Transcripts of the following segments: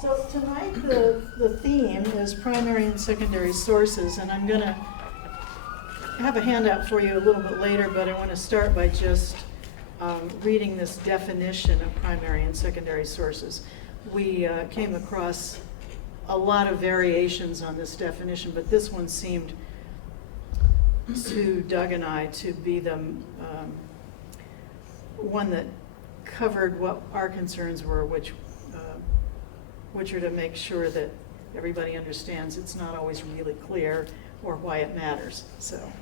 So tonight the theme is primary and secondary sources, and I'm going to have a handout for you a little bit later, but I want to start by just reading this definition of primary and secondary sources. We came across a lot of variations on this definition, but this one seemed to Doug and I to be the one that covered what our concerns were, which are to make sure that everybody understands it's not always really clear or why it matters. So,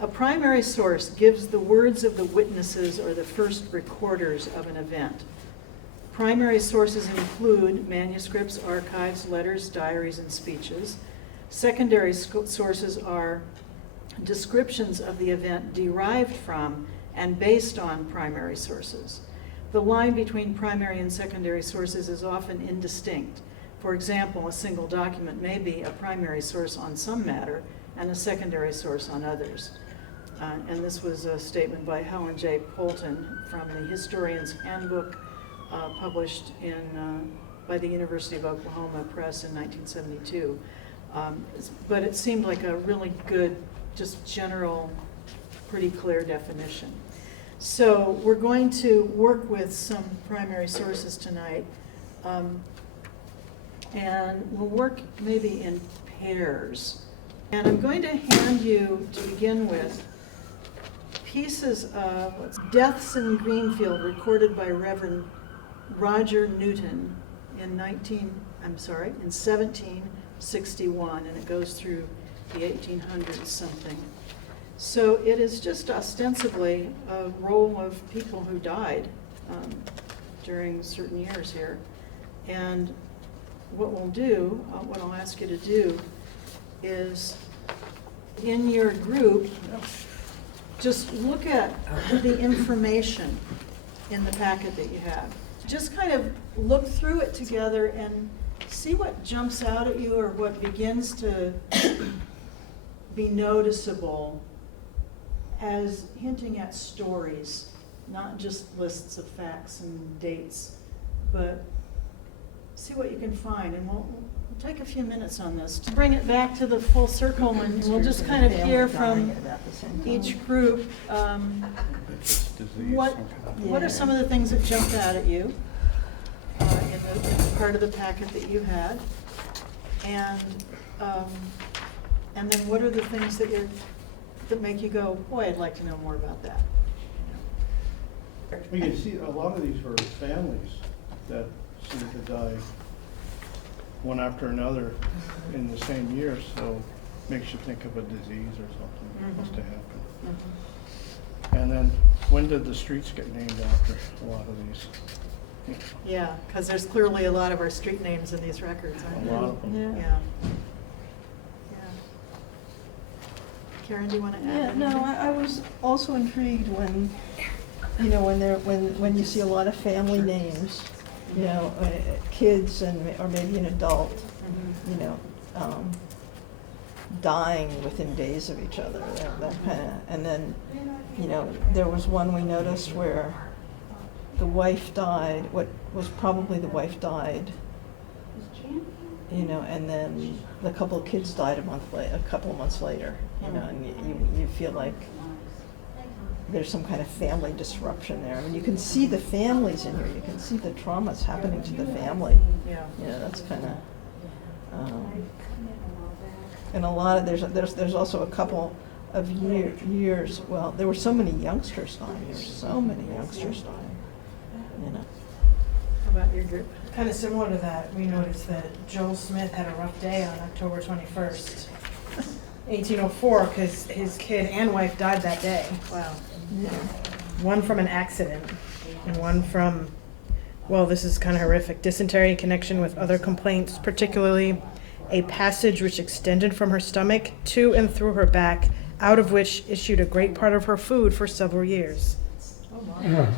a primary source gives the words of the witnesses or the first recorders of an event. Primary sources include manuscripts, archives, letters, diaries, and speeches. Secondary sources are descriptions of the event derived from and based on primary sources. The line between primary and secondary sources is often indistinct. For example, a single document may be a primary source on some matter and a secondary source on others. And this was a statement by Helen J. Poulton from the Historian's Handbook, published by the University of Oklahoma Press in 1972. But it seemed like a really good, just general, pretty clear definition. So we're going to work with some primary sources tonight, and we'll work maybe in pairs. And I'm going to hand you, to begin with, pieces of Deaths in Greenfield, recorded by Reverend Roger Newton in 1761, and it goes through the 1800s something. So it is just ostensibly a roll of people who died during certain years here. And what we'll do, what I'll ask you to do, is in your group, just look at the information in the packet that you have. Just kind of look through it together and see what jumps out at you or what begins to be noticeable as hinting at stories, not just lists of facts and dates, but see what you can find. And we'll take a few minutes on this to bring it back to the full circle, and we'll just kind of hear from each group what are some of the things that jumped out at you in the part of the packet that you had, and then what are the things that make you go, boy, I'd like to know more about that. You can see a lot of these were families that seem to die one after another in the same year, so makes you think of a disease or something that must have happened. And then, when did the streets get named after a lot of these? Yeah, because there's clearly a lot of our street names in these records, aren't there? A lot of them. Yeah. Karen, do you want to add? Yeah, no, I was also intrigued when, when you see a lot of family names, kids or maybe an adult, dying within days of each other, that kind of, and then, there was one we noticed where the wife died, what was probably the wife died, and then the couple of kids died a couple of months later, and you feel like there's some kind of family disruption there. I mean, you can see the families in here. You can see the traumas happening to the family. Yeah. That's kind of, and a lot of there's also a couple of years. Well, there were so many youngsters dying. How about your group? Kind of similar to that, we noticed that Joel Smith had a rough day on October 21st, 1804, because his kid and wife died that day. Wow. Yeah. One from an accident, and one from, well, this is kind of horrific, dysentery in connection with other complaints, particularly a passage which extended from her stomach to and through her back, out of which issued a great part of her food for several years. Oh, my.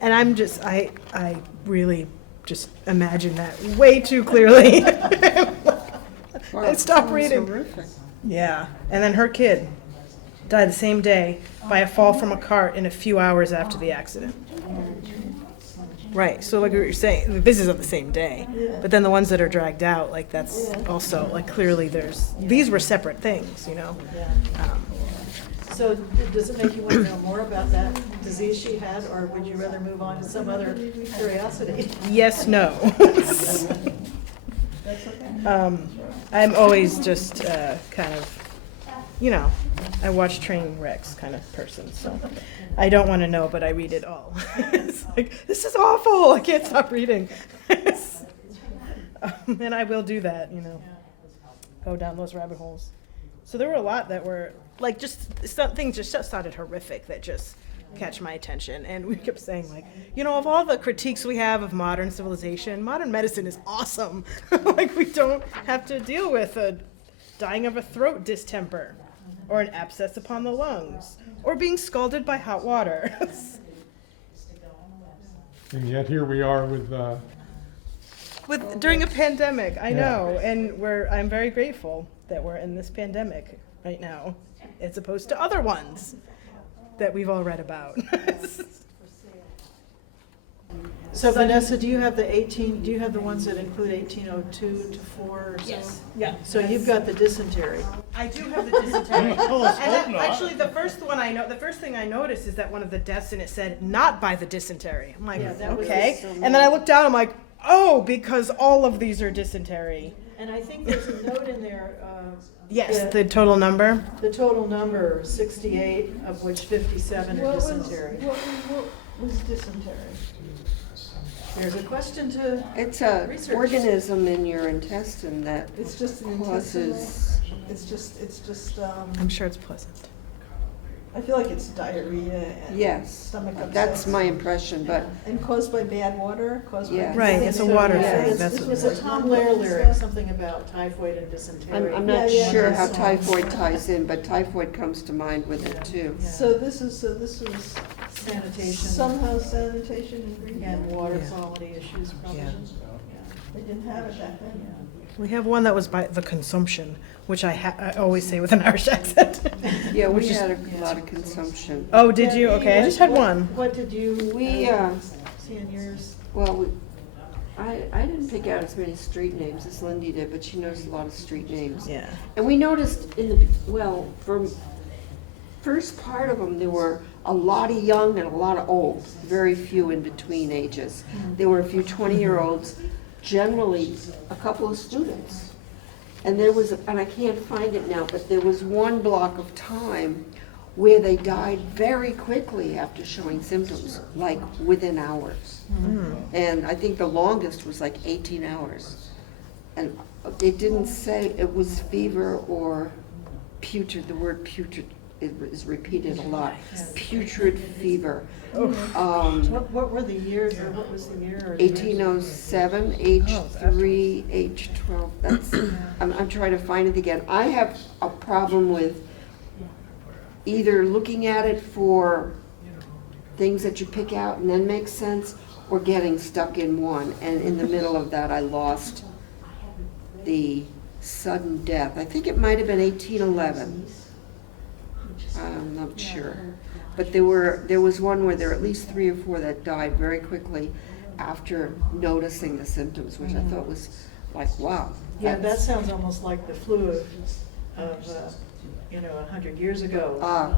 And I really just imagine that way too clearly. I stopped reading. Horrific. Yeah, and then her kid died the same day by a fall from a cart in a few hours after the accident. Right, so like we were saying, this is on the same day, Yeah. but then the ones that are dragged out, like that's Yeah. also, like clearly these were separate things, you know? Yeah. Um, So does it make you want to know more about that disease she had, or would you rather move on to some other curiosity? Yes, no. That's okay. I'm always just kind of, you know, I watch train wrecks kind of person, so I don't want to know, but I read it all. It's like, this is awful, I can't stop reading. And I will do that, you know, go down those rabbit holes. So there were a lot that were, like, just, some things just sounded horrific that just catch my attention. And we kept saying, like, you know, of all the critiques we have of modern civilization, modern medicine is awesome. Like, we don't have to deal with a dying of a throat distemper, or an abscess upon the lungs, or being scalded by hot water. And yet here we are with, During a pandemic, I Yeah. know, and I'm very grateful that we're in this pandemic right now, as opposed to other ones that we've all read about. So Vanessa, do you have the ones that include 1802 to 4 or so? Yeah. So you've got the dysentery. I do have the dysentery. Oh, let's And hope not. actually, the first thing I noticed is that one of the deaths, and it said not by the dysentery. I'm like, Yeah, that was okay. the- And then I looked down, I'm like, oh, because all of these are dysentery. And I think there's a note in there, Yes, Yeah. the total number. the total number, 68, of which 57 are What was, dysentery. what was dysentery? There's a question to, It's a Research. organism in your intestine that It's just an intestinal, causes, it's just, I'm sure it's pleasant. I feel like it's diarrhea and yes, stomach upset. that's my impression, but And caused by bad water, caused by. Yeah. Right, it's a So, water yeah, thing, it's- that's It what was it a is. Tom Lair lyric, something about typhoid and dysentery. I'm not Yeah, yeah, sure yeah. how typhoid ties in, but typhoid comes to mind with it too. Yeah. So this is Sanitation somehow sanitation ingredient. and water Yeah. quality issues probably. Yeah. They didn't have it back then. We have one that was by the consumption, which I always say with an Irish accent. Yeah, we Which is- had a lot of consumption. Oh, did you? Yeah, Okay, I just had what- one. What did you We, see in yours? well, I didn't pick out as many street names as Lindy did, but she noticed a lot of street names. Yeah. And we noticed for first part of them, there were a lot of young and a lot of old, very few in between ages. There were a few 20-year-olds, generally a couple of students. And and I can't find it now, but there was one block of time where they died very quickly after showing symptoms, like within hours. And I think the longest was like 18 hours. And it didn't say it was fever or putrid. The word putrid is repeated a lot. Putrid fever. What were the years, or what was the year? or the years? 1807, H3, H12. That's. I'm trying to find it again. I have a problem with either looking at it for things that you pick out and then make sense, or getting stuck in one. And in the middle of that, I lost the sudden death. I think it might have been 1811. I'm not sure. But there was one where there were at least 3 or 4 that died very quickly after noticing the symptoms, which I thought was like, wow. Yeah, that that's- sounds almost like the flu of 100 years ago. Ah.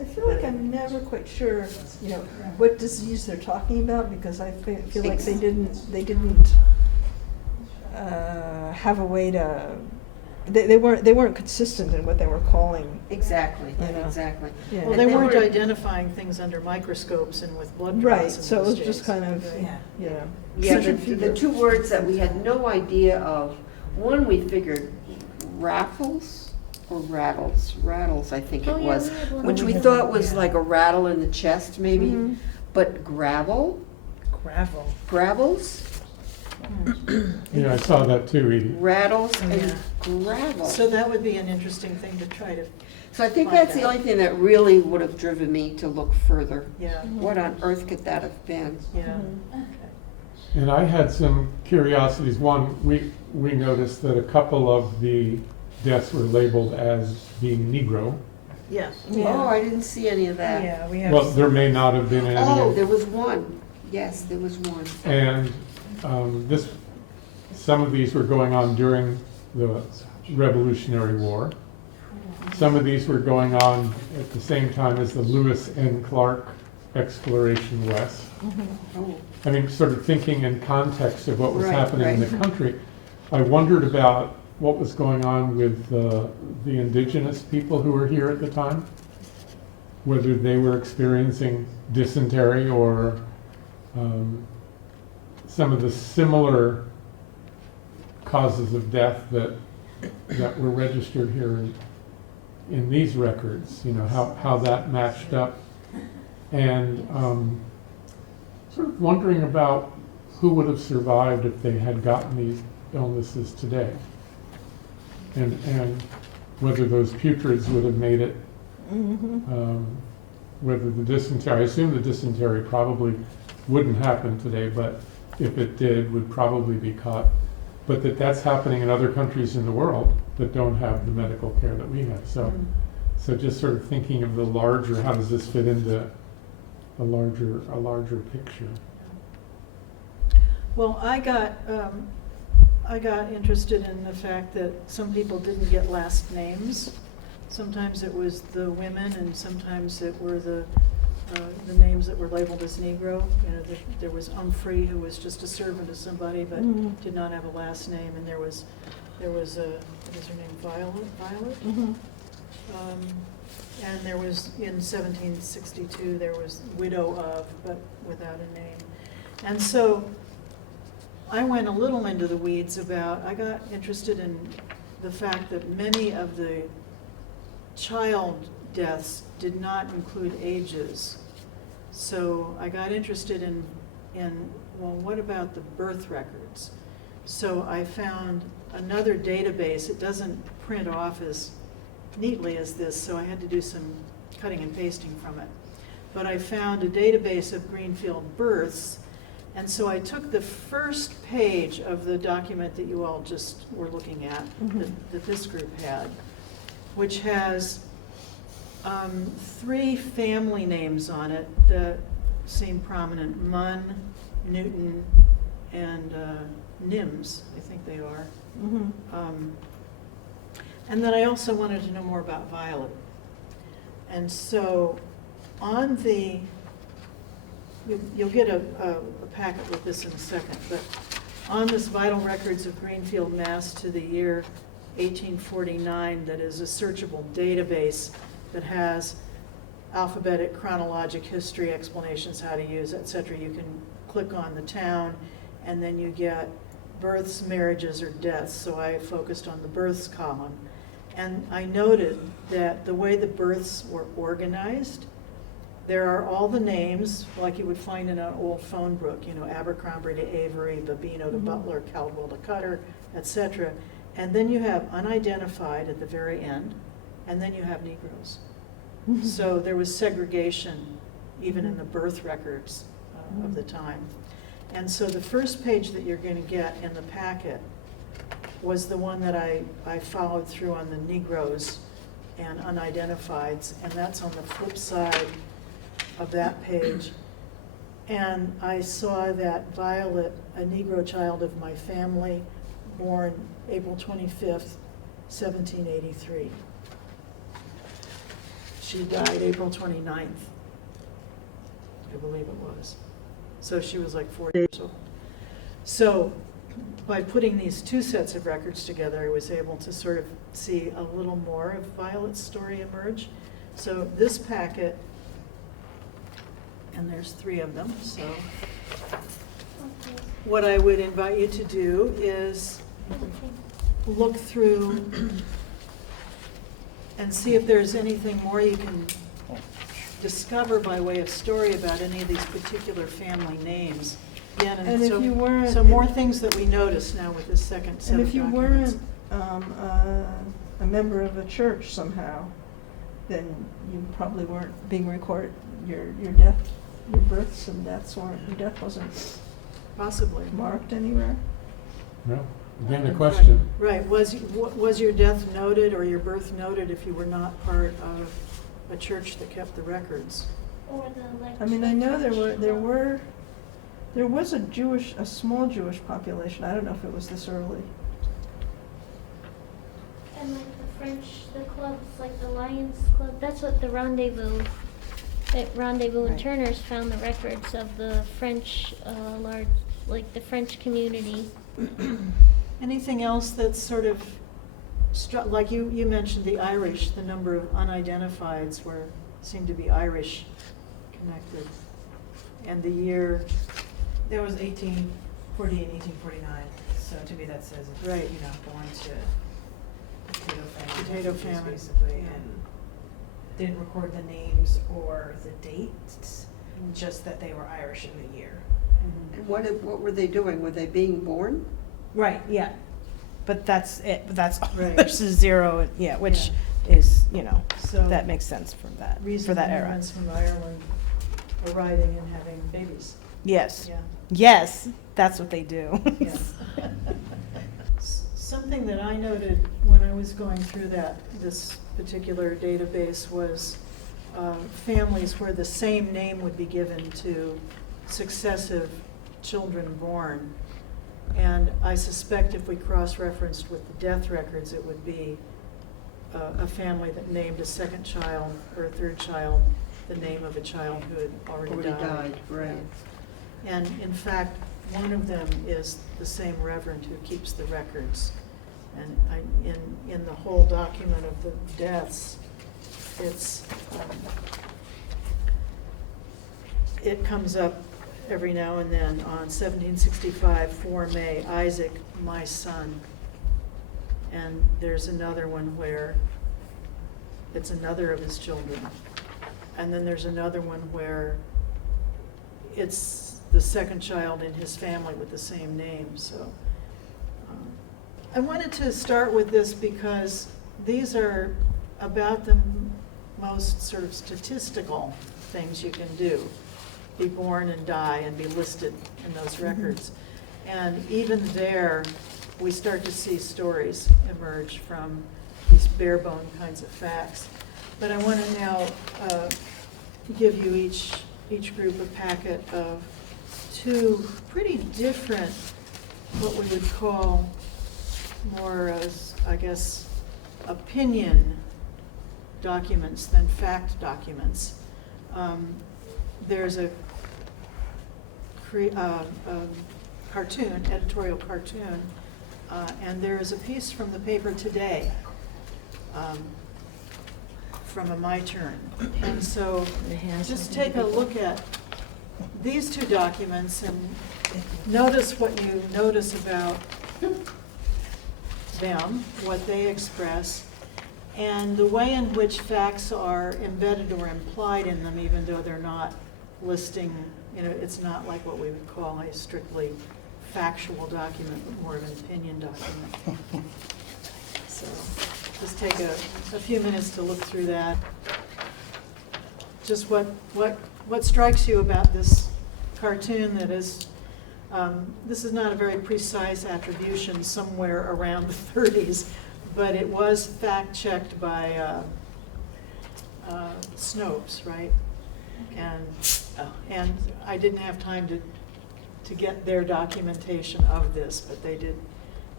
I feel like I'm never quite sure, what disease they're talking about, because I feel like they didn't have a way to, they weren't consistent in what they were calling. Exactly, Yeah. exactly. Yeah. Well, And they they weren't were- identifying things under microscopes and with blood Right, draws in so it those was just days. kind of, Yeah. Yeah, Putrid the fever. 2 words that we had no idea of, one we figured raffles or rattles, I think it was, which we thought was like a rattle in the chest maybe, Mhm. but gravels? yeah, I saw that too, Edie. Rattles Yeah. and gravel. So that would be an interesting thing to try to, So I think that's the only thing that really would have driven me to look further. yeah, What on earth could that have been? yeah. And I had some curiosities. One, we noticed that a couple of the deaths were labeled as being Negro. Yeah. Oh, I didn't see any of that. Yeah, we have. Well, there may not have been any. Oh, there was one. Yes, there was one. And some of these were going on during the Revolutionary War. Some of these were going on at the same time as the Lewis and Clark exploration west. Oh, I mean, sort of thinking in context of what was Right, happening in right. the country. I wondered about what was going on with the indigenous people who were here at the time, whether they were experiencing dysentery or some of the similar causes of death that were registered here in these records, you know, how that matched up. And sort of wondering about who would have survived if they had gotten these illnesses today. And whether those putrids would have made it, whether the dysentery, I assume the dysentery probably wouldn't happen today, but if it did, would probably be caught. But that's happening in other countries in the world that don't have the medical care that we have. So just sort of thinking of the larger, how does this fit into a larger picture? Well, I got interested in the fact that some people didn't get last names. Sometimes it was the women, and sometimes it were the names that were labeled as Negro. You know, there was Humphrey, who was just a servant of somebody, but did not have a last name, and there was what was her name, Violet. And there was, in 1762, there was widow of, but without a name. And so I went a little into the weeds I got interested in the fact that many of the child deaths did not include ages. So I got interested in well, what about the birth records? So I found another database. It doesn't print off as neatly as this, so I had to do some cutting and pasting from it. But I found a database of Greenfield births, and so I took the first page of the document that you all just were looking at, that this group had, which has 3 family names on it that seem prominent: Munn, Newton, and Nims, I think they are. And then I also wanted to know more about Violet. And so on you'll get a packet with this in a second, but on this Vital Records of Greenfield, Mass. To the year 1849, that is a searchable database that has alphabetic, chronologic, history, explanations, how to use, etc. You can click on the town, and then you get births, marriages, or deaths. So I focused on the births column. And I noted that the way the births were organized, there are all the names, like you would find in an old phone book, you know, Abercrombie to Avery, Babino to Butler, Caldwell to Cutter, etc. And then you have unidentified at the very end, and then you have Negroes. So there was segregation even in the birth records of the time. And so the first page that you're going to get in the packet was the one that I followed through on the Negroes and unidentifieds, and that's on the flip side of that page. And I saw that Violet, a Negro child of my family, born April 25th, 1783. She died April 29th, I believe it was. So she was like 40 years old. So by putting these 2 sets of records together, I was able to sort of see a little more of Violet's story emerge. So this packet, and there's 3 of them, so what I would invite you to do is look through and see if there's anything more you can discover by way of story about any of these particular family names. Again, And if you weren't- so more things that we notice now with this second set And of if you documents. weren't a member of a church somehow, then you probably weren't being recorded, your births and deaths weren't, your death wasn't Possibly. marked anywhere. No, again, the question. Right, was your death noted or your birth noted if you were not part of a church that kept the records? Or the like. I mean, I know there were There was a small Jewish population, I don't know if it was this early. And like the French, the clubs, like the Lions Club, that's what the Rendezvous, at Rendezvous and Right. Turner's found the records of the French, large, like the French community. Anything else that's sort of, like you mentioned the Irish, the number of unidentifieds seem to be Irish connected. And the year, There was 1848, 1849, so to me that says, Right. you know, born to Potato refugees, famine, basically, yeah. and didn't record the names or the dates, just that they were Irish in the year. And what were they doing? Were they being born? Right, yeah. But that's it, but that's, Right. this is zero, yeah, which is, you know, So that makes sense for that, for recent that era. immigrants from Ireland arriving and having babies. Yes, Yeah. yes, that's what they do. Yeah. Something that I noted when I was going through this particular database was families where the same name would be given to successive children born. And I suspect if we cross-referenced with the death records, it would be a family that named a second child or a third child the name of a child who had already died. Right. And in fact, one of them is the same reverend who keeps the records. And in the whole document of the deaths, it comes up every now and then on 1765, 4 May, Isaac, my son. And there's another one where it's another of his children. And then there's another one where it's the second child in his family with the same name, so. I wanted to start with this because these are about the most sort of statistical things you can do. Be born and die and be listed in those records. And even there, we start to see stories emerge from these bare bone kinds of facts. But I want to now give you each group a packet of two pretty different, what we would call more as, I guess, opinion documents than fact documents. There's a cartoon, editorial cartoon, and there is a piece from the paper Today, from a My Turn. And so just take a look at these two documents and notice what you notice about them, what they express, and the way in which facts are embedded or implied in them, even though they're not listing, it's not like what we would call a strictly factual document, but more of an opinion document. So just take a few minutes to look through that. Just what strikes you about this cartoon that is, this is not a very precise attribution, somewhere around the 30s, but it was fact-checked by Snopes, right? And I didn't have time to get their documentation of this, but they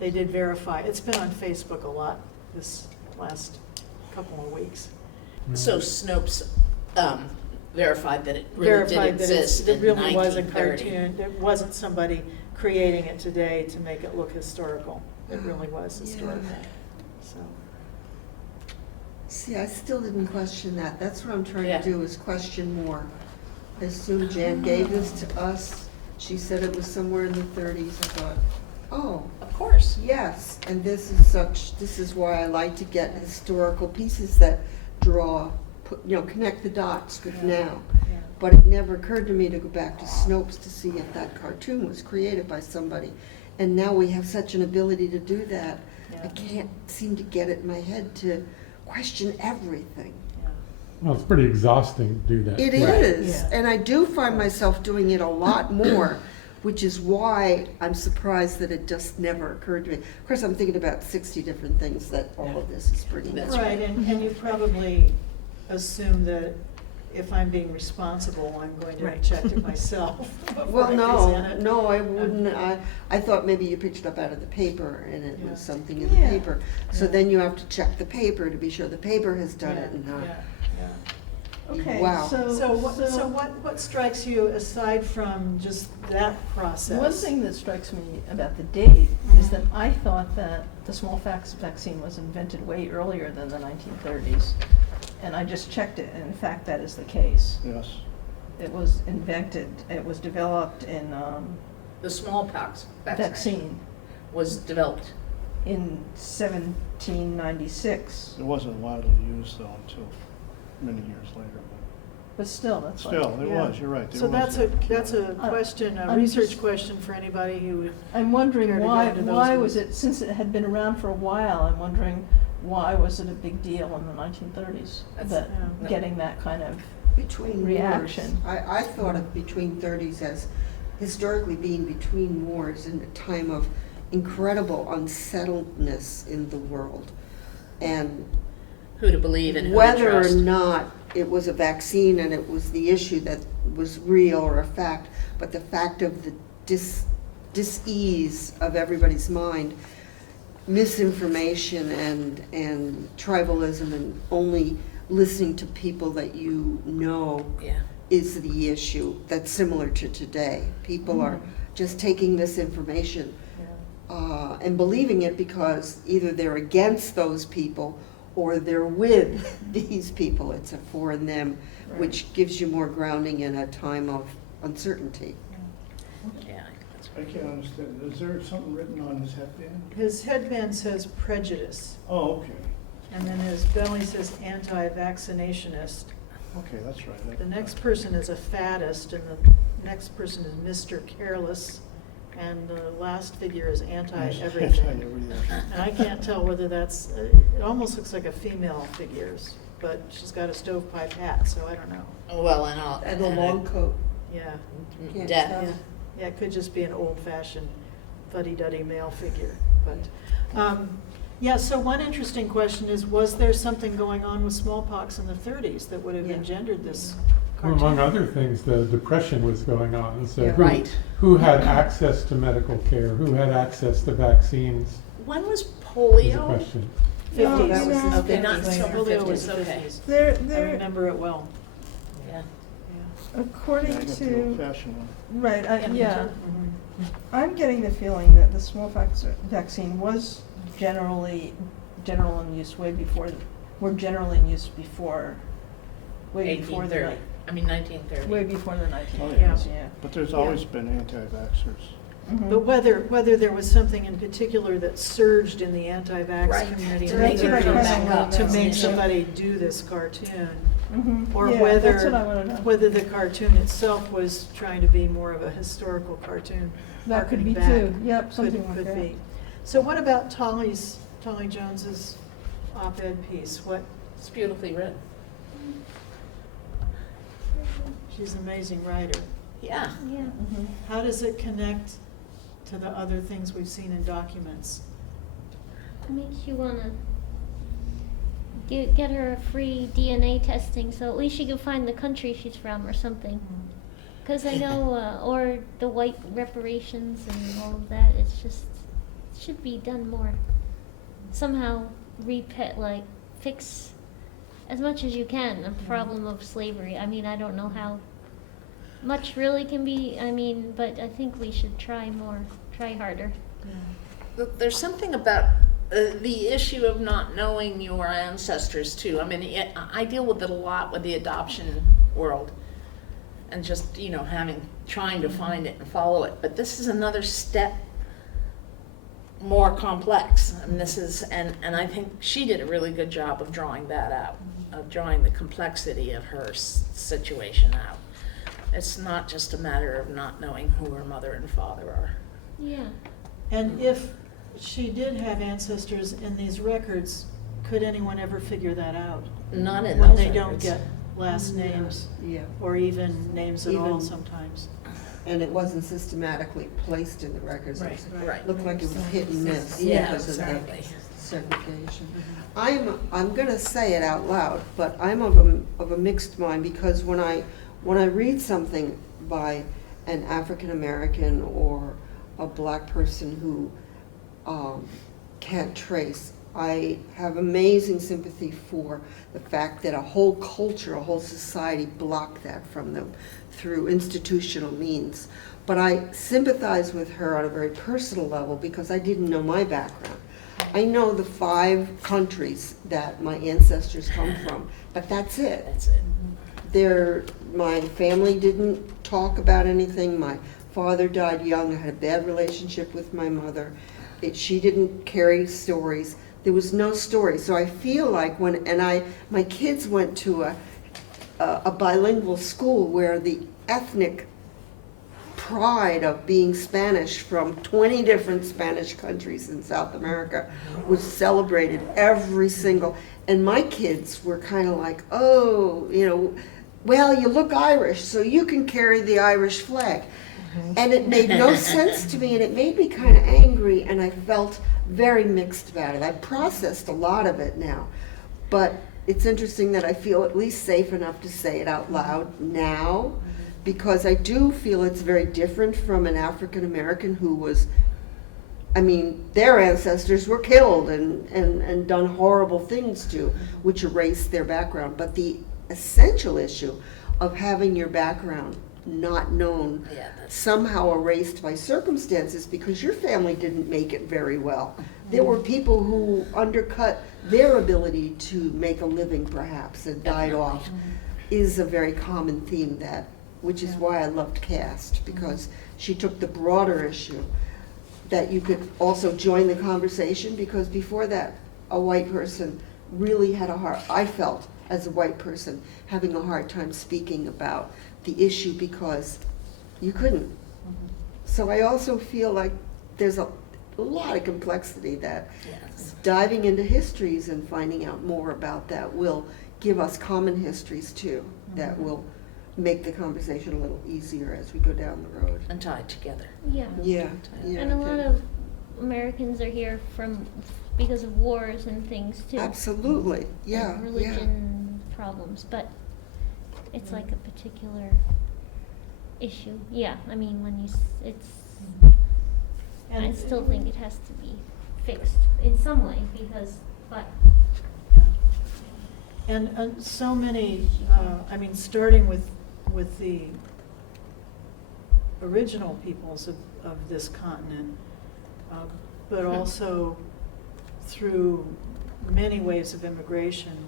did verify. It's been on Facebook a lot this last couple of weeks. So Snopes verified that it really did Verified that exist it in really was a 1930. cartoon. It wasn't somebody creating it today to make it look historical. It really was historical. So, See, I still didn't question that. That's what I'm trying Yeah. to do, is question more. I assume Jan gave this to us. She said it was somewhere in the 30s. I thought, oh, Of course. yes. And this is why I like to get historical pieces that connect the dots with now. yeah. But it never occurred to me to go back to Snopes to see if that cartoon was created by somebody. And now we have such an ability to do that. I Yeah. can't seem to get it in my head to question everything. Yeah. Well, it's pretty exhausting to do that. It Right. is, Yeah. and I do find myself doing it a lot more, which is why I'm surprised that it just never occurred to me. Of course, I'm thinking about 60 different things that all of this is pretty. That's Right, and you probably assume that if I'm being responsible, I'm going to Right. have checked it myself before Well, I no, present it. no, I wouldn't, I thought maybe you picked it up out of the paper and it Yeah. was something in the Yeah. paper. So Yeah. then you have to check the paper to be sure the paper has done Yeah, it and not. yeah, yeah. Okay, Wow. So what strikes you aside from just that process? One thing that strikes me about the date is Mhm. that I thought that the smallpox vaccine was invented way earlier than the 1930s. And I just checked it, and in fact, that is the case. Yes. It was invented, it was developed in, The smallpox vaccination vaccine was developed. in 1796. It wasn't widely used though until many years later. But still, that's But like. still, it Yeah. was, you're right. there So was that's a question, a I'm research just- question for anybody who would, I'm wondering Care to go why, into those why was ones. it, since it had been around for a while, I'm wondering why was it a big deal in the 1930s? That's- That, Yeah. getting that kind of, Between Reaction. wars. I thought of between thirties as historically being between wars and a time of incredible unsettledness in the world. And Who to believe and who to whether or trust. not it was a vaccine and it was the issue that was real or a fact, but the fact of the dis-ease of everybody's mind, misinformation and tribalism and only listening to people that you know Yeah. is the issue that's similar to today. People are just taking this information and believing it because either they're against those people or they're with these people. It's a for and them, which gives you more grounding in a time of uncertainty. Yeah. That's I can't understand. Is there something written on his headband? his headband says prejudice, Oh, okay. and then his belly says anti-vaccinationist. Okay, that's right. The next person is a faddist, and the next person is Mr. Careless, and the last figure is anti-everything. Anti-everything. And I can't tell whether that's, it almost looks like a female figures, but she's got a stovepipe hat, so I don't know. Well, and all. And the long coat. Yeah, Can't Death. tell. yeah, it could just be an old-fashioned fuddy-duddy male figure, but, yeah, so one interesting question is, was there something going on with smallpox in the 30s that would have Yeah. engendered this Well, cartoon? among other things, the Depression was going on. So Yeah. Right. who had access to medical care? Who had access to vaccines? When was Is a polio? question. No, Fifties. that was the Okay, not 50s. Polio was the Okay. 50s. There, I there, remember it well. Yeah. Yeah. according Yeah, I got the to, old-fashioned one. right, yeah, Mhm. I'm getting the feeling that the smallpox vaccine was general in use way before, were generally in use before, way before the, 1830. I mean, 1930. way before the Oh, 1930s, yeah. But there's always been anti-vaxxers. Mhm. But whether there was something in particular that surged in the anti-vax Right. community To in the make it 30s come back up. to make Yeah. somebody do this cartoon, Mhm. or Yeah, whether that's what I wanna know. whether the cartoon itself was trying to be more of a historical cartoon. That could harkening be back. too, yep, something like Could that. be. So what about Tolly Jones's op-ed piece? What, It's beautifully written. she's an amazing writer. Yeah. Yeah. Mhm. How does it connect to the other things we've seen in documents? It makes you wanna get her a free DNA testing, so at least she can find the country she's from or something. Cause I know, or the white reparations and all of that, it's just, it should be done more. Somehow fix as much as you can the problem of slavery. I mean, I don't know how much really can be, but I think we should try harder. There's something about the issue of not knowing your ancestors too. I mean, I deal with it a lot with the adoption world, and just trying to find it and follow it. But this is another step more complex, and and I think she did a really good job of drawing that out, of drawing the complexity of her situation out. It's not just a matter of not knowing who her mother and father are. Yeah. And if she did have ancestors in these records, could anyone ever figure that out? Not in When those they don't records. get last names, Yeah, or even names at all Even- sometimes. and it wasn't systematically placed in the records. Right, It Right. looked like it was hit and miss Yeah, because of the exactly. segregation. I'm gonna say it out loud, but I'm of a mixed mind, because when I read something by an African American or a black person who can't trace, I have amazing sympathy for the fact that a whole culture, a whole society blocked that from them through institutional means. But I sympathize with her on a very personal level because I didn't know my background. I know the 5 countries that my ancestors come from, but that's it. That's it. My family didn't talk about anything. My father died young. I had a bad relationship with my mother. She didn't carry stories. There was no story. So I feel like my kids went to a bilingual school where the ethnic pride of being Spanish from 20 different Spanish countries in South America was celebrated every single, and my kids were kind of like, oh, well, you look Irish, so you can carry the Irish flag. And it made no sense to me, and it made me kind of angry, and I felt very mixed about it. I've processed a lot of it now, but it's interesting that I feel at least safe enough to say it out loud now, because I do feel it's very different from an African American who was, their ancestors were killed and done horrible things to, which erased their background. But the essential issue of having your background not known, somehow erased by circumstances because your family didn't make it very well. There were people who undercut their ability to make a living perhaps and died off, is a very common theme, which is why I loved Caste, because she took the broader issue that you could also join the conversation, because before that, a white person really had I felt as a white person having a hard time speaking about the issue because you couldn't. So I also feel like there's a lot of complexity that diving into histories and finding out more about that will give us common histories too, that will make the conversation a little easier as we go down the road. And tied together. Yeah. Yeah. And a lot of Americans are here because of wars and things too. Absolutely, yeah. And religion problems, but it's like a particular issue. Yeah, I still think it has to be fixed in some way but. And so many, starting with the original peoples of this continent, but also through many waves of immigration,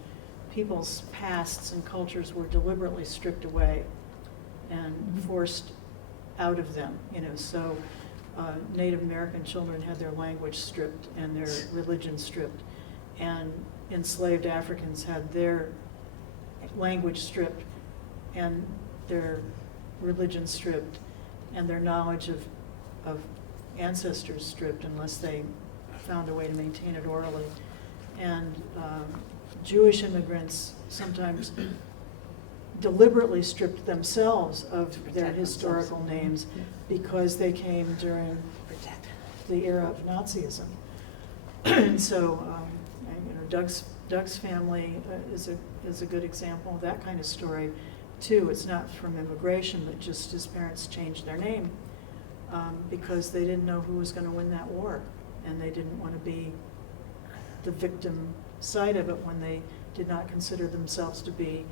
people's pasts and cultures were deliberately stripped away and forced out of them. So Native American children had their language stripped and their religion stripped, and enslaved Africans had their language stripped and their religion stripped and their knowledge of ancestors stripped, unless they found a way to maintain it orally. And Jewish immigrants sometimes deliberately stripped themselves of their historical names because they came during the era of Nazism. And so, Doug's family is a good example of that kind of story too. It's not from immigration, but just his parents changed their name because they didn't know who was going to win that war, and they didn't want to be the victim side of it when they did not consider themselves to be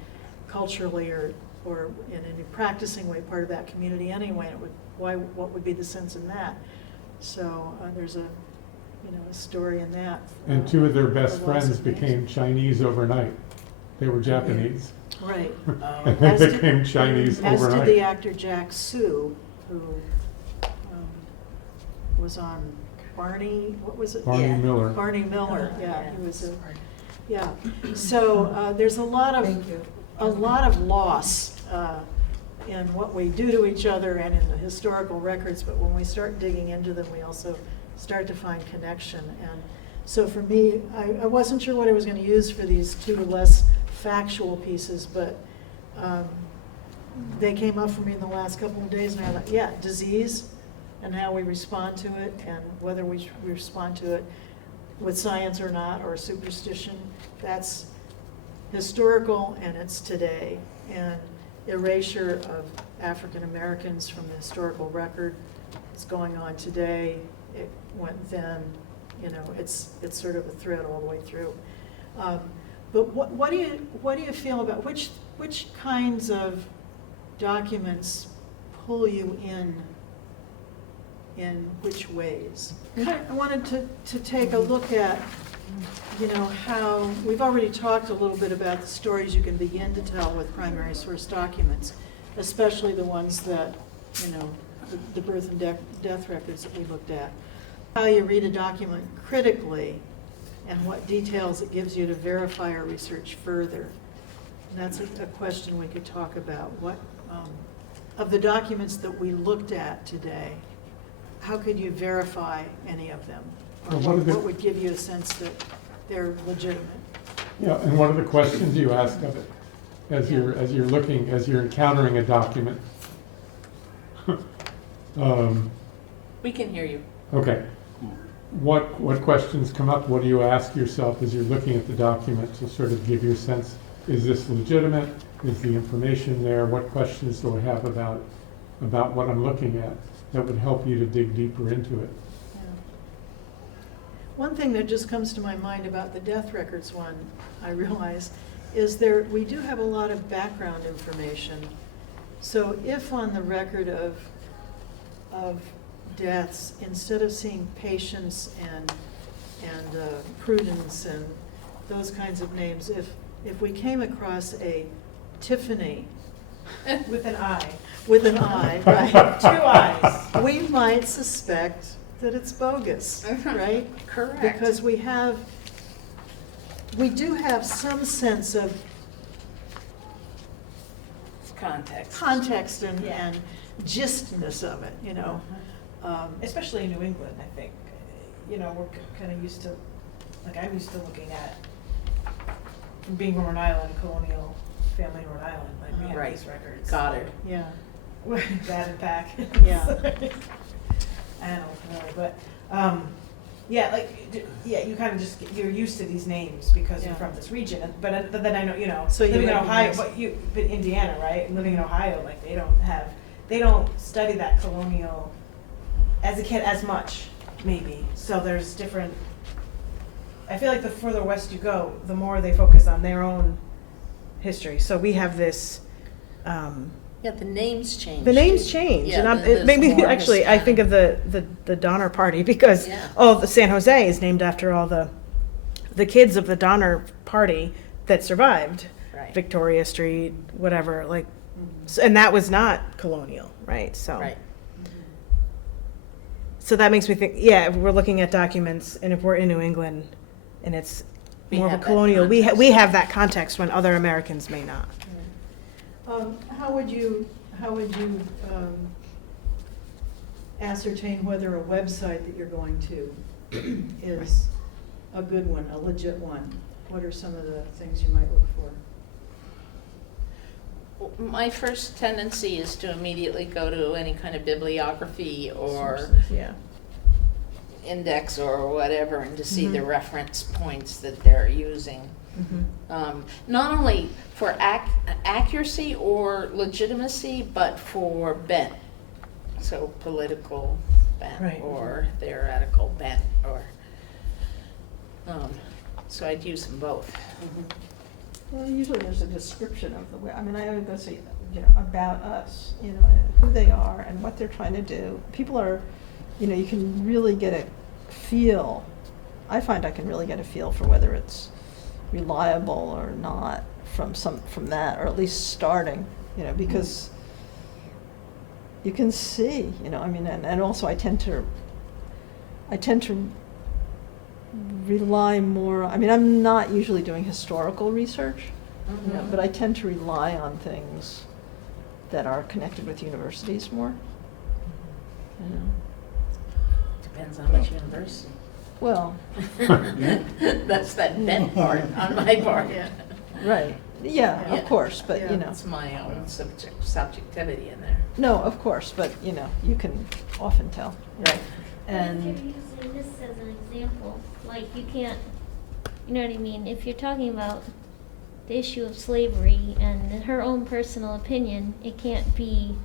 culturally or in any practicing way part of that community anyway. What would be the sense in that? So there's a story in that. And 2 of their best the loss friends of names. became Chinese overnight. They were Japanese. Right. And As they did- became Chinese As overnight. did the actor Jack Sue, who was on Barney, what was it? Barney Miller. Barney Miller, yeah, he was yeah. So there's a lot of loss in what we do to each other and in the historical records, but when we start digging into them, we also start to find connection. And so for me, I wasn't sure what I was going to use for these 2 less factual pieces, but they came up for me in the last couple of days, and I thought, yeah, disease and how we respond to it, and whether we respond to it with science or not, or superstition. That's historical and it's today. And erasure of African Americans from the historical record is going on today. It went then, you know, it's sort of a thread all the way through. But what do you feel about which kinds of documents pull you in which ways? I wanted to take a look at, you know, how, we've already talked a little bit about the stories you can begin to tell with primary source documents, especially the ones that, you know, the birth and death records that we looked at. How you read a document critically and what details it gives you to verify or research further. And that's a question we could talk about. What, of the documents that we looked at today, how could you verify any of them? Or Well, what would give you a sense that they're legitimate? Yeah, and what are the questions you ask of it as you're looking, as you're encountering a document? We can hear you. Okay. What questions come up? What do you ask yourself as you're looking at the document to sort of give your sense, is this legitimate? Is the information there? What questions do I have about what I'm looking at that would help you to dig deeper into it? Yeah. One thing that just comes to my mind about the death records one, I realize, is we do have a lot of background information. So if on the record of deaths, instead of seeing Patience and Prudence and those kinds of names, if we came across a Tiffany With an eye. with an eye, right? 2 eyes. We might suspect that it's bogus, right? Correct. Because we do have some sense of context and Yeah. gistness of it, you know. Especially in New England, I think. You know, we're kind of used to, like, I'm used to looking at, from being from Rhode Island, colonial family in Rhode Island, like, we have Right. these records. Got it. Yeah, Bad and pack. Yeah. I don't know, really, but, yeah, like, yeah, you kind of just, you're used to these names because you're Yeah. from this region, but then I know, you know, So you living in Ohio, recognize- but Indiana, right, and living in Ohio, like, they don't study that colonial, as a kid, as much, maybe, so there's different, I feel like the further west you go, the more they focus on their own history, so we have this, Yeah, the names change. the names too. change, Yeah, and there's maybe more actually I think of the Donner Party because Yeah. the San Jose is named after all the kids of the Donner Party that survived, Right. Victoria Street, whatever, like, and that was not colonial, right? So, Right. so that makes me think, yeah, if we're looking at documents, and if we're in New England, and it's We more of a have that colonial, we context. have that context when other Americans may not. How would you ascertain whether a website that you're going to is a good one, a legit one? What are some of the things you might look for? My first tendency is to immediately go to any kind of bibliography or Sources, yeah. index or whatever and to see the Mhm. reference points that they're using. Mm-hmm. Not only for accuracy or legitimacy, but for bent. So political bent Right. or theoretical bent or, so I'd use them both. Well, usually there's a description of the, I mean, I always go say, you know, about us, you know, and who they are and what they're trying to do. People are, you know, you can really get a feel, I find I can really get a feel for whether it's reliable or not from that, or at least starting, you know, because you can see, you know, I mean, and also I tend to rely more, I mean, I'm not usually doing historical research, you know, but I tend to rely on things that are connected with universities more, you know. Depends on which university. Well, That's that bent part on my part. Yeah. right, yeah, Yeah. of course, but, Yeah. you know, It's my own subjectivity in there. no, of course, but, you know, you can often tell. Right. And, If you're using this as an example, Like, you can't, you know what I mean? If you're talking about the issue of slavery and her own personal opinion, it can't be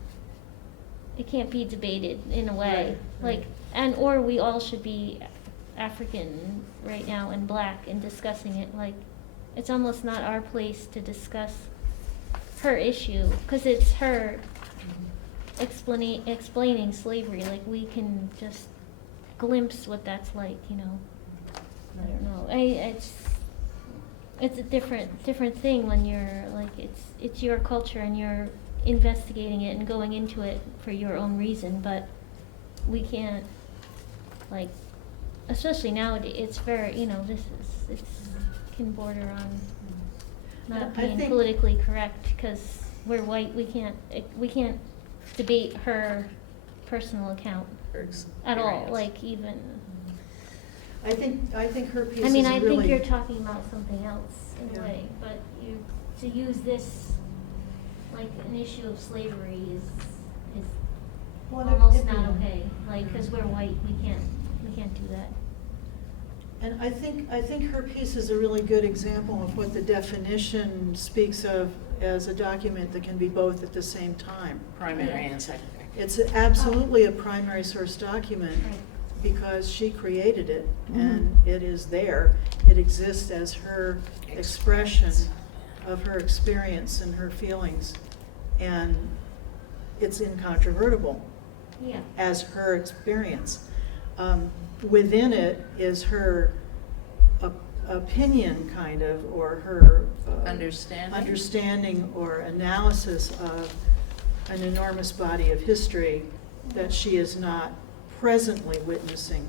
debated in a way. Right, Like, and, or we all should be African right now and black and discussing it. Like, it's almost not our place to discuss her issue, because it's her explaining slavery. Like, we can just glimpse what that's like, you know. I don't know. It's a different thing when you're like, it's your culture and you're investigating it and going into it for your own reason, but we can't, like, especially nowadays, it's very, you know, it's can border on not I being think- politically correct, because we're white, we can't debate her personal account at all, like, even, I think her piece I is mean, I think really, you're talking about something else in Yeah. a way, but to use this, like, an issue of slavery is Well, almost not okay, like, cause we're white, we can't do that. and I think her piece is a really good example of what the definition speaks of as a document that can be both at the same time. Primary and secondary. It's absolutely a primary source document Right. because she created it and it is there. It exists as her expression of her experience and her feelings. And it's incontrovertible Yeah. as her experience. Within it is her opinion, kind of, or her understanding or analysis of an enormous body of history that she is not presently witnessing,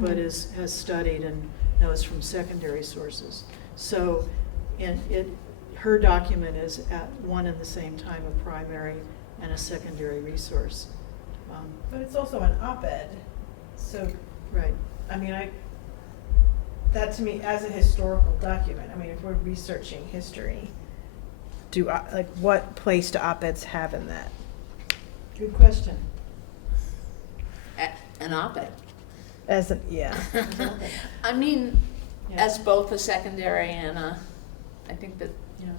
but has studied and knows from secondary sources. So, her document is at one and the same time a primary and a secondary resource. But it's also an op-ed, so, Right. I mean, that to me, as a historical document, I mean, if we're researching history, like, what place do op-eds have in that? Good question. An op-ed. As a, yeah. I mean, Yeah. as both a secondary and I think that, you know,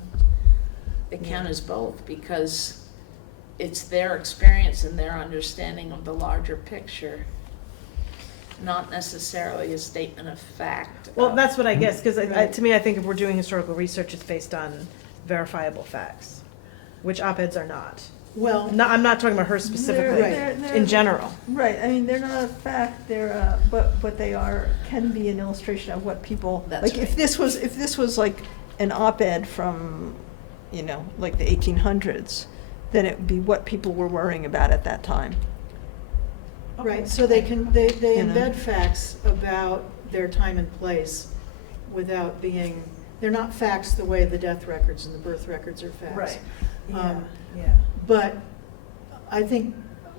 they count as both, because it's their experience and their understanding of the larger picture, not necessarily a statement of fact. Well, that's what I guess, because to me, I think if we're doing historical research, it's based on verifiable facts, which op-eds are not. Well, I'm not talking about her specifically, Right. in general. Right, I mean, they're not a fact, they're, but they can be an illustration of what people, That's like, if right. this was like an op-ed from, you know, like the 1800s, then it would be what people were worrying about at that time. right, so they You know. embed facts about their time and place without being, they're not facts the way the death records and the birth records are facts. Yeah. But I think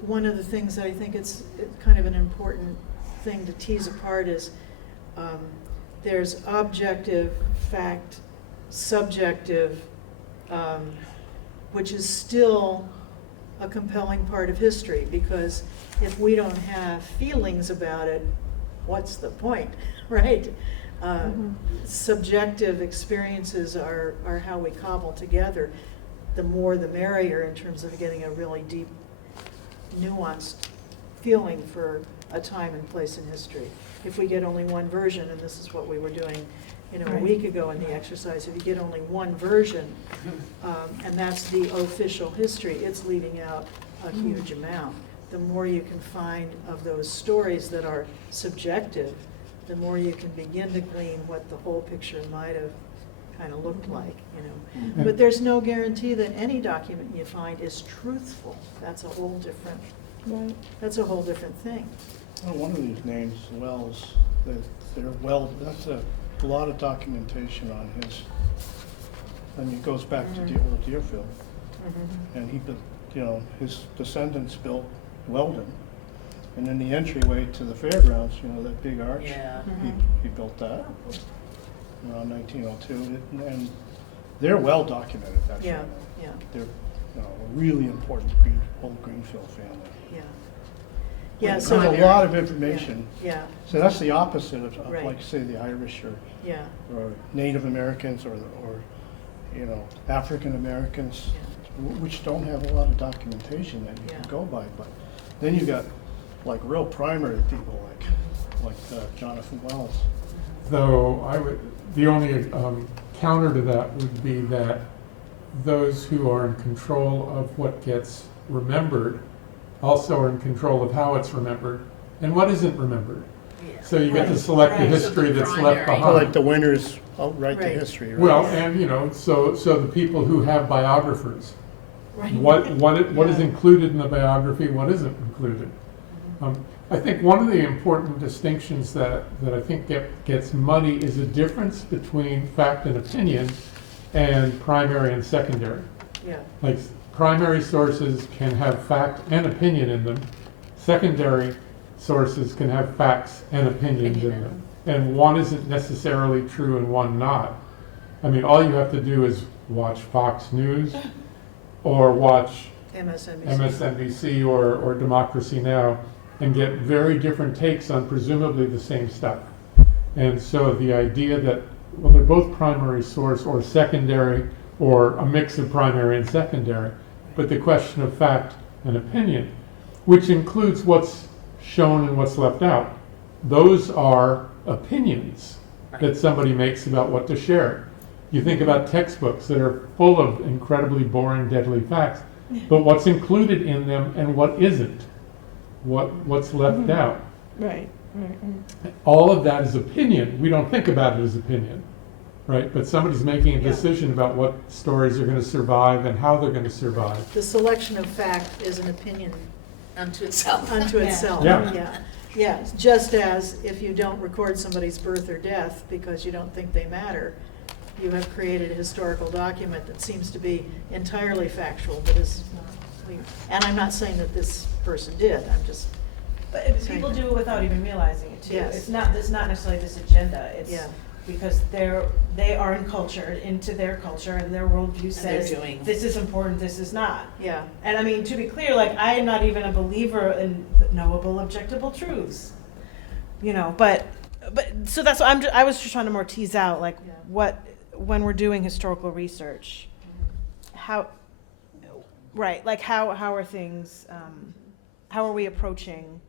one of the things that I think it's kind of an important thing to tease apart is there's objective fact, subjective, which is still a compelling part of history, because if we don't have feelings about it, what's the point, right? Subjective experiences are how we cobble together. The more the merrier in terms of getting a really deep, nuanced feeling for a time and place in history. If we get only one version, and this is what we were doing, you know, a Right. week ago in the exercise, if you get only one version, and that's the official history, it's leaving out a huge amount. The more you can find of those stories that are subjective, the more you can begin to glean what the whole picture might have kind of looked like, you know. But there's no guarantee that any document you find is truthful. That's a whole different, Right. that's a whole different thing. Well, one of these names, Wells, that's a lot of documentation on his, and it goes back to the old Deerfield. And he built, you know, his descendants built Weldon. And then the entryway to the fairgrounds, you know, that big arch. Yeah. He built that around 1902, and they're well documented, actually. Yeah, yeah. They're, you know, a really important old Greenfield family. Yeah. Yeah, There's so- a lot of information. Yeah, So that's the opposite of Right. like, say, the Irish yeah, or Native Americans or, you know, African Americans, which don't have a lot of documentation that you Yeah. can go by. But then you got like real primary people like Jonathan Wells. Though the only counter to that would be that those who are in control of what gets remembered also are in control of how it's remembered and what isn't remembered. Yeah. So you get to Right. select the Right. history So the that's left primary. So like behind. the winners write the Right. history, right? Well, and you know, so the people who have biographers, right. what is Yeah. included in the biography, what isn't included. I think one of the important distinctions that I think gets muddy is a difference between fact and opinion and primary and secondary. Yeah, Like primary sources can have fact and opinion in them. Secondary sources can have facts and opinions in them. And one isn't necessarily true and one not. I mean, all you have to do is watch Fox News or watch MSNBC. MSNBC or Democracy Now! And get very different takes on presumably the same stuff. And so the idea that, well, they're both primary source or secondary or a mix of primary and secondary, but the question of fact and opinion, which includes what's shown and what's left out, those are opinions that somebody makes about what to share. You think about textbooks that are full of incredibly boring, deadly facts, but what's included in them and what isn't, what's left out. Right, right, right. All of that is opinion. We don't think about it as opinion, right? But somebody's making a Yeah. decision about what stories are going to survive and how they're going to survive. The selection of fact is an opinion Unto itself. unto itself. Yeah. Yeah, yeah. Just as if you don't record somebody's birth or death because you don't think they matter, you have created a historical document that seems to be entirely factual, but is, and I'm not saying that this person did, I'm just, But people do it without even realizing it too. Yes. It's not necessarily this agenda, it's Yeah. because they are encultured into their culture and their worldview they're says, doing- this is important, this is not. yeah. And I mean, to be clear, like, I am not even a believer in knowable, objectable truths. You know, but, so that's, I was just trying to more tease out, like, Yeah. when we're doing historical research, how, right, like, how are things, how are we approaching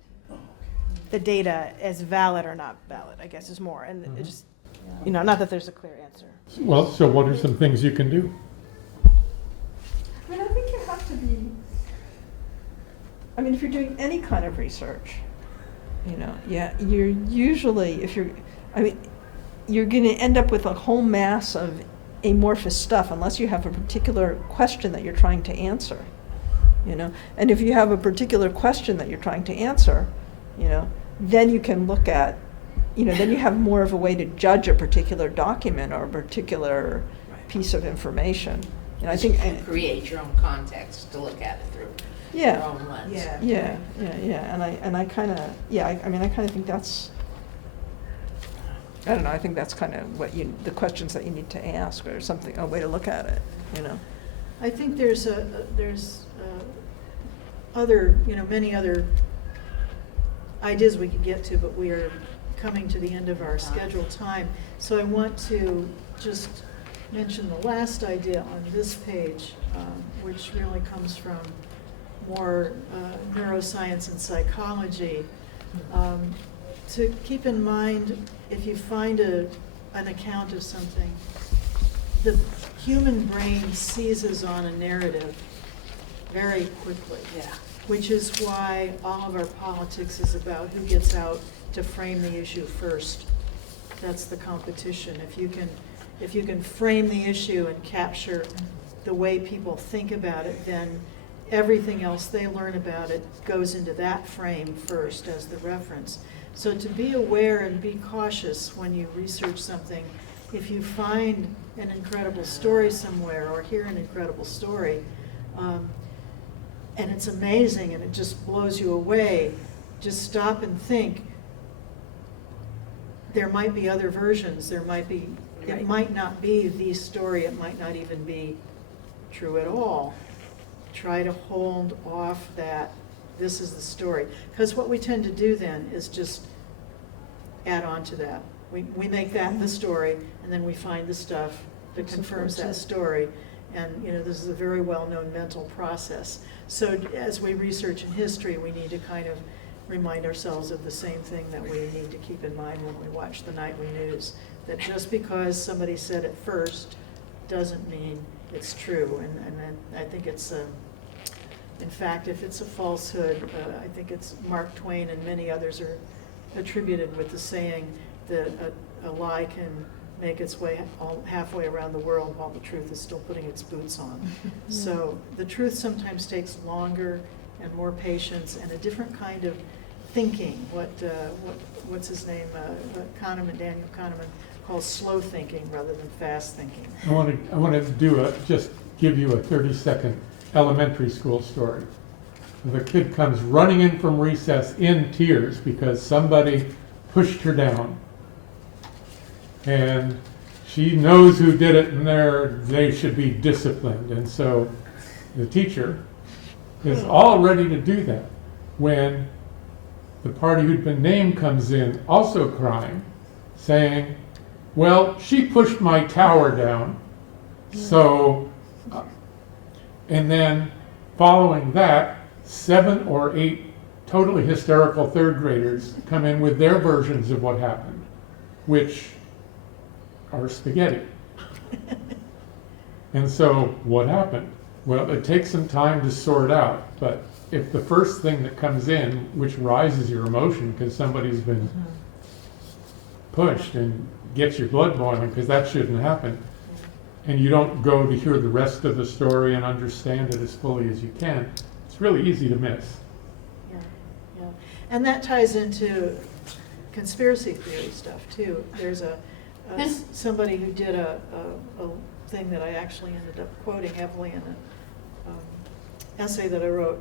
the data as valid or not valid, I guess is more, and it just, you know, not that there's a clear answer. Well, so what are some things you can do? I mean, I think you have to be, I mean, if you're doing any kind of research, you know, yeah, you're usually, you're gonna end up with a whole mass of amorphous stuff unless you have a particular question that you're trying to answer, you know? And if you have a particular question that you're trying to answer, you know, then you can look at, you know, then you have more of a way to judge a particular document or a particular piece of information. And I think, You create your own context to look at it through your yeah, own lens. and I kind of, I mean, I kind of think that's, I don't know, I think that's kind of the questions that you need to ask or something, a way to look at it, you know? I think there's other, you know, many other ideas we could get to, but we are coming to the end of our scheduled time. So I want to just mention the last idea on this page, which really comes from more neuroscience and psychology. To keep in mind, if you find an account of something, the human brain seizes on a narrative very quickly. Yeah. Which is why all of our politics is about who gets out to frame the issue first. That's the competition. If you can frame the issue and capture the way people think about it, then everything else they learn about it goes into that frame first as the reference. So to be aware and be cautious when you research something, if you find an incredible story somewhere or hear an incredible story, and it's amazing and it just blows you away, just stop and think. There might be other versions, it might not be the story, it might not even be true at all. Try to hold off that this is the story. Because what we tend to do then is just add on to that. We make that the story, and then we find the stuff that confirms that story. And, you know, this is a very well-known mental process. So as we research in history, we need to kind of remind ourselves of the same thing that we need to keep in mind when we watch the nightly news, that just because somebody said it first doesn't mean it's true. And then I think it's, in fact, if it's a falsehood, I think it's Mark Twain and many others are attributed with the saying that a lie can make its way halfway around the world while the truth is still putting its boots on. So the truth sometimes takes longer and more patience and a different kind of thinking, what's his name, Daniel Kahneman calls slow thinking rather than fast thinking. I want to just give you a 30-second elementary school story. The kid comes running in from recess in tears because somebody pushed her down. And she knows who did it, and they should be disciplined. And so the teacher is all ready to do that when the party who'd been named comes in, also crying, saying, well, she pushed my tower down, so, and then following that, 7 or 8 totally hysterical third graders come in with their versions of what happened, which are spaghetti. And so what happened? Well, it takes some time to sort out, but if the first thing that comes in, which rises your emotion because somebody's been pushed and gets your blood boiling because that shouldn't happen, and you don't go to hear the rest of the story and understand it as fully as you can, it's really easy to miss. Yeah. And that ties into conspiracy theory stuff too. There's somebody who did a thing that I actually ended up quoting heavily in an essay that I wrote,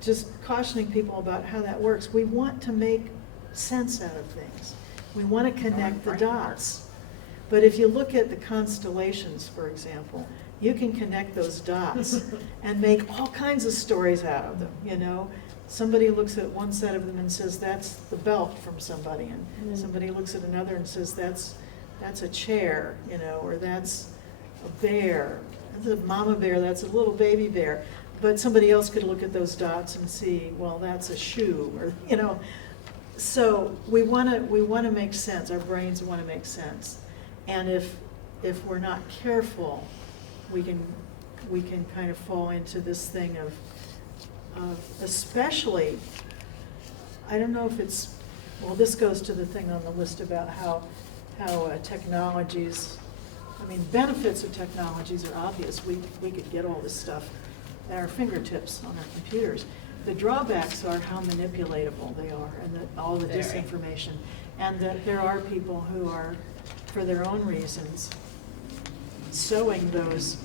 just cautioning people about how that works. We want to make sense out of things. We want to connect the dots. But if you look at the constellations, for example, you can connect those dots and make all kinds of stories out of them, you know. Somebody looks at one set of them and says that's the belt from somebody, and somebody looks at another and says that's a chair, you know, or that's a bear, that's a mama bear, that's a little baby bear. But somebody else could look at those dots and see, well, that's a shoe, or, you know. So we want to make sense. Our brains want to make sense, and if we're not careful, we can kind of fall into this thing of especially, I don't know if it's, well, this goes to the thing on the list about how technologies, I mean, benefits of technologies are obvious. We could get all this stuff at our fingertips on our computers. The drawbacks are how manipulatable they are, and that all the disinformation, and that there are people who are, for their own reasons, sowing those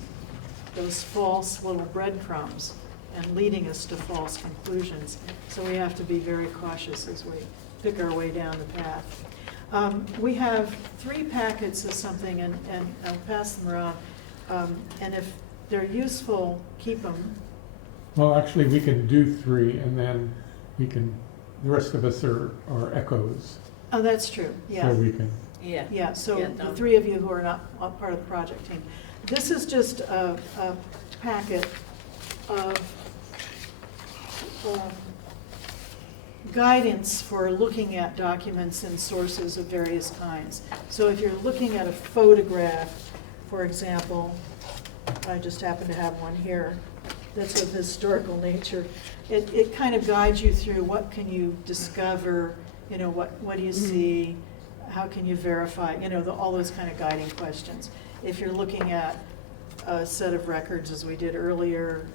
false little breadcrumbs and leading us to false conclusions. So we have to be very cautious as we pick our way down the path. We have 3 packets of something, and I'll pass them around. And if they're useful, keep them. Well, actually, we can do 3, and then the rest of us are echoes. Oh, that's true, yeah. So we can. Yeah, so Yeah, the no. 3 of you who are not part of the project team. This is just a packet of guidance for looking at documents and sources of various kinds. So if you're looking at a photograph, for example, I just happen to have one here that's of historical nature, it kind of guides you through what can you discover, you know, what do you see, how can you verify, you know, all those kind of guiding questions. If you're looking at a set of records, as we did earlier,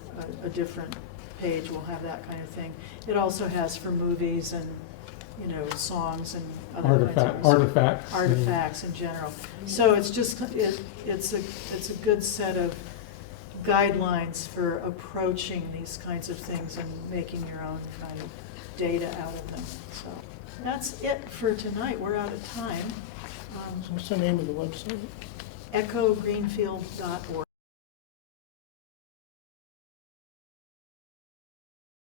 a different page will have that kind of thing. It also has for movies and, you know, songs and other kinds of artifacts in general. So it's just it's a good set of guidelines for approaching these kinds of things and making your own kind of data out of them. So that's it for tonight. We're out of time. What's the name of the website? echogreenfield.org.